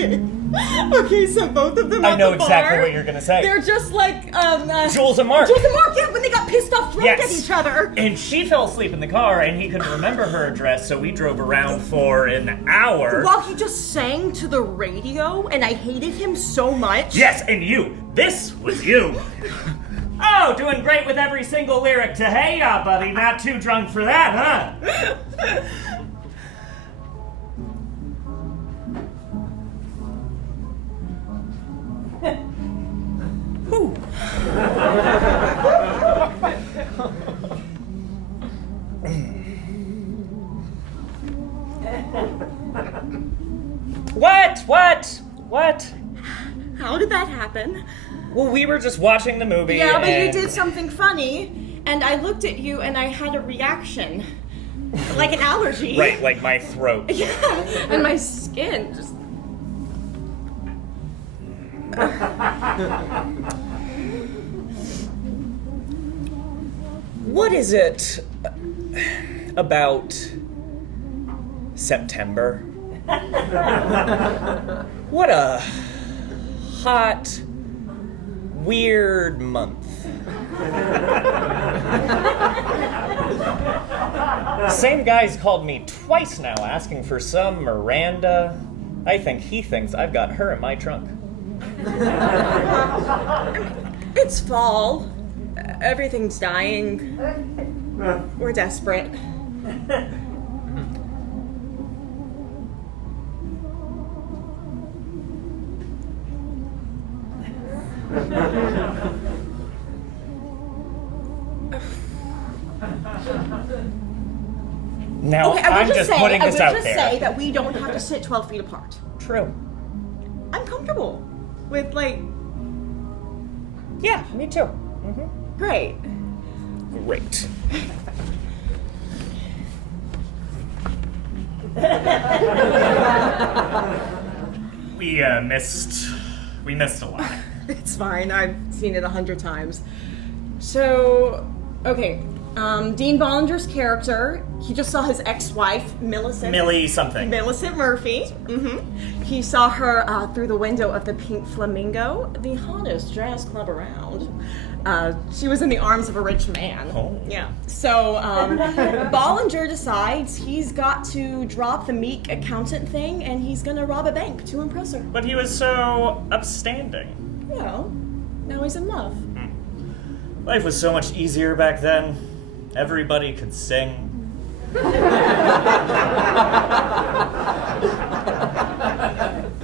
Okay, so both of them I know at the exactly bar, what you're gonna say. They're just like, Jules and Mark. Jules and Mark, yeah, when they got pissed off drunk Yes. at each other. And she fell asleep in the car, and he couldn't remember her address, so we drove around for an hour. While he just sang to the radio, and I hated him so much. Yes, and you. This was you. Oh, doing great with every single lyric to Hey Ya, buddy. Not too drunk for that, huh? What? How did that happen? Well, we were just watching the movie. Yeah, but and... you did something funny, and I looked at you and I had a reaction. Like an allergy. Right, like my throat. Yeah, and my skin just... What is it about September? What a hot, weird month. Same guy's called me twice now asking for some Miranda. I think he thinks I've got her in my trunk. It's fall. Everything's dying. We're desperate. Now, Okay, I'm just putting this out there. I will just say that we don't have to sit 12 feet apart. True. I'm comfortable with, like... Yeah, me too. Mm-hmm. Great. Great. We missed a lot. It's fine. I've seen it 100 times. So, okay. Dean Bollinger's character, he just saw his ex-wife, Millicent Murphy. Mm-hmm. He saw her through the window of the Pink Flamingo, the hottest jazz club around. She was in the arms of a rich man. Oh. Yeah. So, Bollinger decides he's got to drop the meek accountant thing and he's gonna rob a bank to impress her. But he was so upstanding. Well, now he's in love. Life was so much easier back then. Everybody could sing.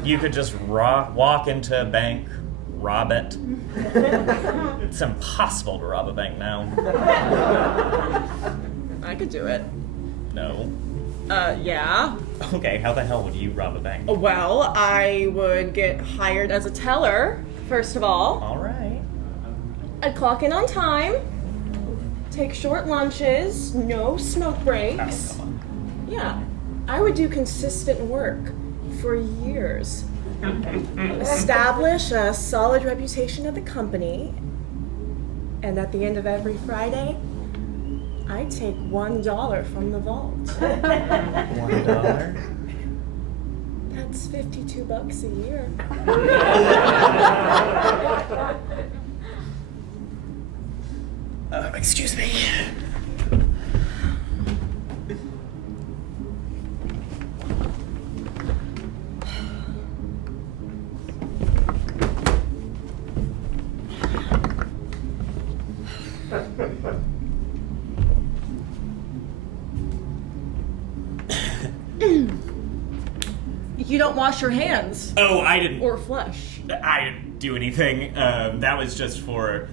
You could just walk into a bank, rob it. It's impossible to rob a bank now. I could do it. No. Yeah. Okay, how the hell would you rob a bank? Well, I would get hired as a teller, first of all. All right. I'd clock in on time, take short lunches, no smoke breaks. Oh, come on. Yeah, I would do consistent work for years. Establish a solid reputation at the company, and at the end of every Friday, I'd take $1 from the vault. $1? That's $52 a year. Excuse me. You don't wash your hands. Oh, I didn't. Or flush. I didn't do anything. That was just for...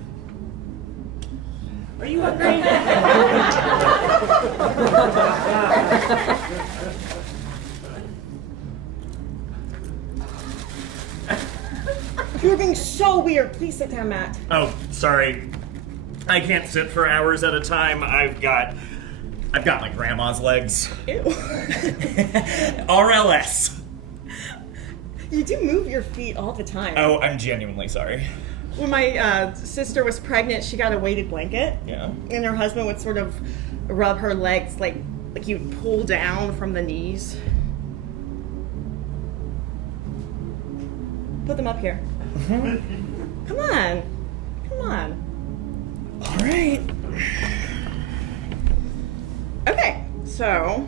Are you hungry? You're being so weird. Please sit down, Matt. Oh, sorry. I can't sit for hours at a time. I've got my grandma's legs. Ew. RLS. You do move your feet all the time. Oh, I'm genuinely sorry. When my sister was pregnant, she got a weighted blanket. Yeah. And her husband would sort of rub her legs like you'd pull down from the knees. Put them up here. Come on. Come on. All right. Okay, so...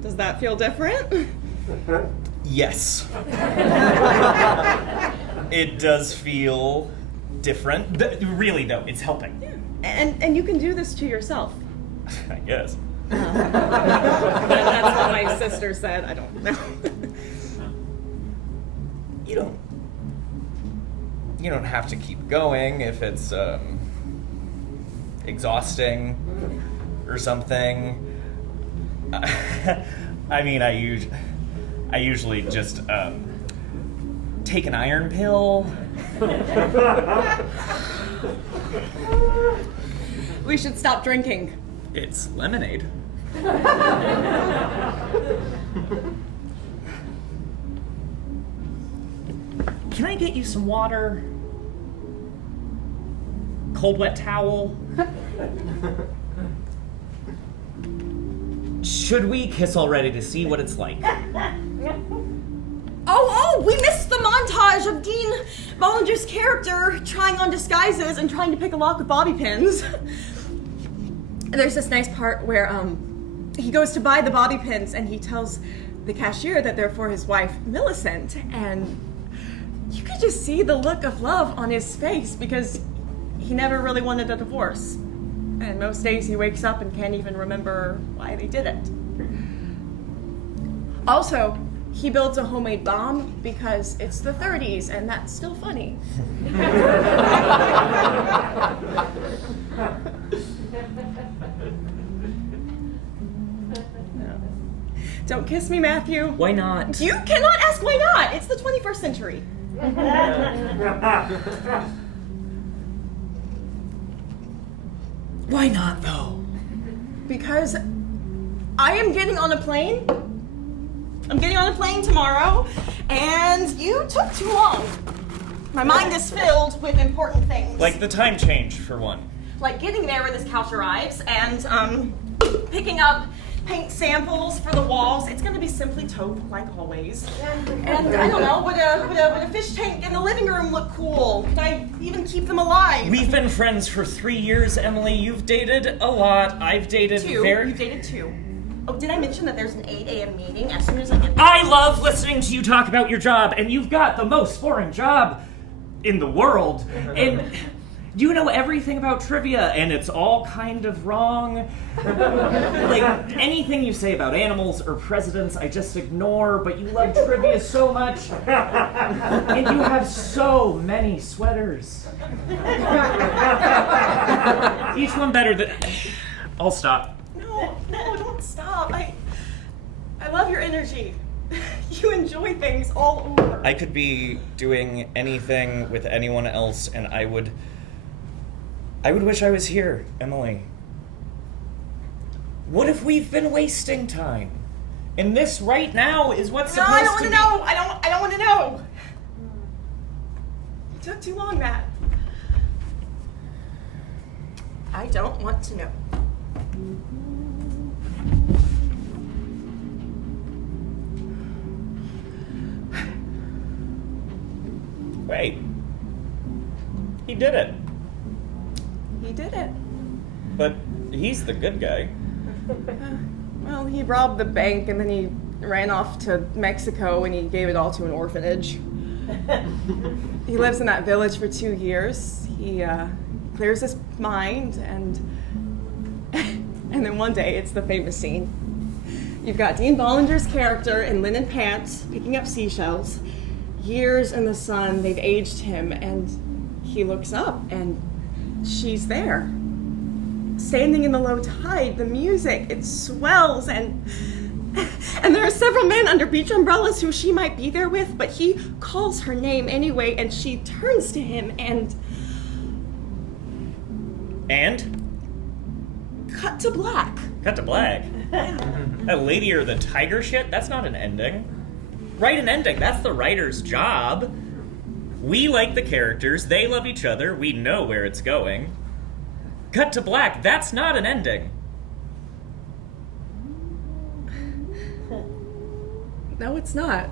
Does that feel different? Yes. It does feel different. Really, though, it's helping. Yeah. And you can do this to yourself. I guess. That's what my sister said. I don't know. You don't have to keep going if it's exhausting or something. I mean, I usually just take an iron pill. We should stop drinking. It's lemonade. Can I get you some water? Cold, wet towel? Should we kiss already to see what it's like? Oh, we missed the montage of Dean Bollinger's character trying on disguises and trying to pick a lock with bobby pins. There's this nice part where he goes to buy the bobby pins and he tells the cashier that they're for his wife, Millicent, and you could just see the look of love on his face because he never really wanted a divorce. And most days he wakes up and can't even remember why they did it. Also, he builds a homemade bomb because it's the 30s and that's still funny. Don't kiss me, Matthew. Why not? You cannot ask why not. It's the 21st century. Why not, though? Because I am getting on a plane. I'm getting on a plane tomorrow, and you took too long. My mind is filled with important things. Like the time change, for one. Like getting there when this couch arrives, and picking up paint samples for the walls. It's gonna be simply taupe, like always. And I don't know, would a fish tank in the living room look cool? Could I even keep them alive? We've been friends for 3 years, Emily. You've dated a lot. I've dated Two. You've dated 2. Oh, did I mention that there's an 8 a.m. meeting as soon as I get there? I love listening to you talk about your job, and you've got the most boring job in the world. And you know everything about trivia, and it's all kind of wrong. Like, anything you say about animals or presidents, I just ignore, but you love trivia so much. And you have so many sweaters. Each one better than... I'll stop. No, don't stop. I love your energy. You enjoy things all over. I could be doing anything with anyone else, and I would wish I was here, Emily. What if we've been wasting time? And this right now is what's supposed to be... No, I don't want to know. I don't want to know. You took too long, Matt. I don't want to know. Wait. He did it. He did it. But he's the good guy. Well, he robbed the bank and then he ran off to Mexico and he gave it all to an orphanage. He lives in that village for 2 years. He clears his mind and then one day it's the famous scene. You've got Dean Bollinger's character in linen pants picking up seashells. Years in the sun, they've aged him, and he looks up, and she's there. Standing in the low tide, the music, it swells, and there are several men under beach umbrellas who she might be there with, but he calls her name anyway, and she turns to him, and... Cut to black. Cut to black? A Lady or the Tiger shit? That's not an ending. Write an ending. That's the writer's job. We like the characters. They love each other. We know where it's going. Cut to black. That's not an ending. No, it's not.